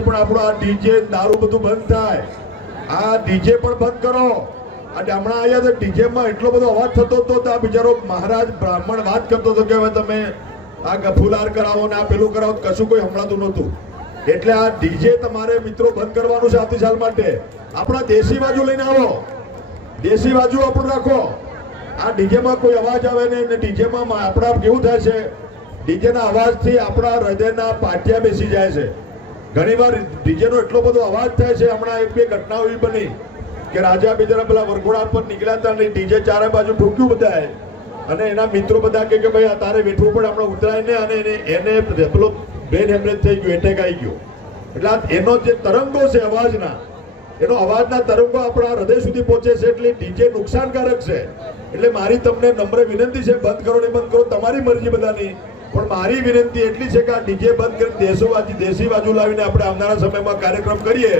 પણ આપણું આ ડીજે દારૂ બધું બંધ થાય. આ ડીજે પણ બંધ કરો. અને હમણાં અહીંયા તો ડીજેમાં એટલો બધો અવાજ થતો હતો તો આ બિચારો મહારાજ બ્રાહ્મણ વાત કરતો હતો કે હવે તમે આ ફુલાર કરાવો ને આ પેલું કરાવો, કશું કોઈ સંભળાતું નહોતું. એટલે આ ડીજે તમારે મિત્રો બંધ કરવાનું છે આવતી સાલ માટે. આપણા દેશી બાજુ લઈને આવો, દેશી બાજુ આપણું રાખો. આ ડીજેમાં કોઈ અવાજ આવે નહીં ને ડીજેમાં આપણા કેવું થાય છે, ડીજેના અવાજથી આપણા હૃદયના પાટિયા બેસી જાય છે. ઘણીવાર ડીજેનો એટલો બધો અવાજ થાય છે. હમણાં એક બે ઘટનાઓ એવી બની કે રાજા બિચારા પેલા વરઘોડા પર નીકળ્યા હતા અને ડીજે ચારે બાજુ ઠોક્યું બધાએ અને એના મિત્રો બધા કે ભાઈ આ તારે બેઠવું પડે, હમણાં ઉતરાય ને અને એને પેલો બ્રેન હેમરેજ થઈ ગયું, એટેક આવી ગયો. એટલે એનો જે તરંગો છે અવાજના, એનો અવાજના તરંગો આપણા હૃદય સુધી પહોંચે છે. એટલે ડીજે નુકસાનકારક છે. એટલે મારી તમને નમ્ર વિનંતી છે, બંધ કરો ને બંધ કરો તમારી મરજી બધાની, પણ મારી વિનંતી એટલી છે કે આ ડીજે બંધ કરી દેશી બાજુ લાવીને આપણે આવનારા સમયમાં કાર્યક્રમ કરીએ